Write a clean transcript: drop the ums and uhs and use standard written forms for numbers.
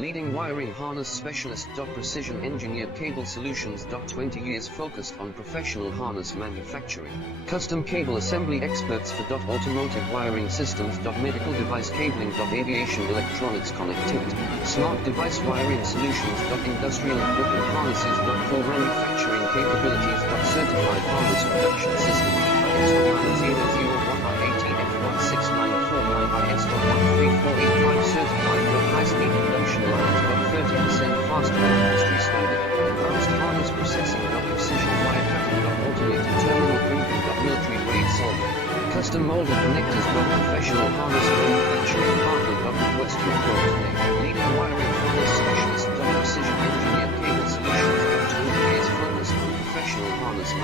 Leading wiring harness specialist. Precision engineered cable solutions. 20 years focused on professional harness manufacturing. Custom cable assembly experts for automotive wiring systems. Medical device cabling. Aviation electronics connectivity. Smart device wiring solutions. Industrial equipment harnesses. Core manufacturing capabilities. Certified harness production system. IS 9001 IATF 16949 IS 13485 certified for high-speed production lines. 30% faster than industry standard. Advanced harness processing. Precision wire cutting. Automated terminal printing. Military grade solder. Custom molded connectors. Professional harness manufacturing partner. Western Coax. Leading wiring harness specialist. Precision engineered cable solutions. 20 years focused on professional harness manufacturing.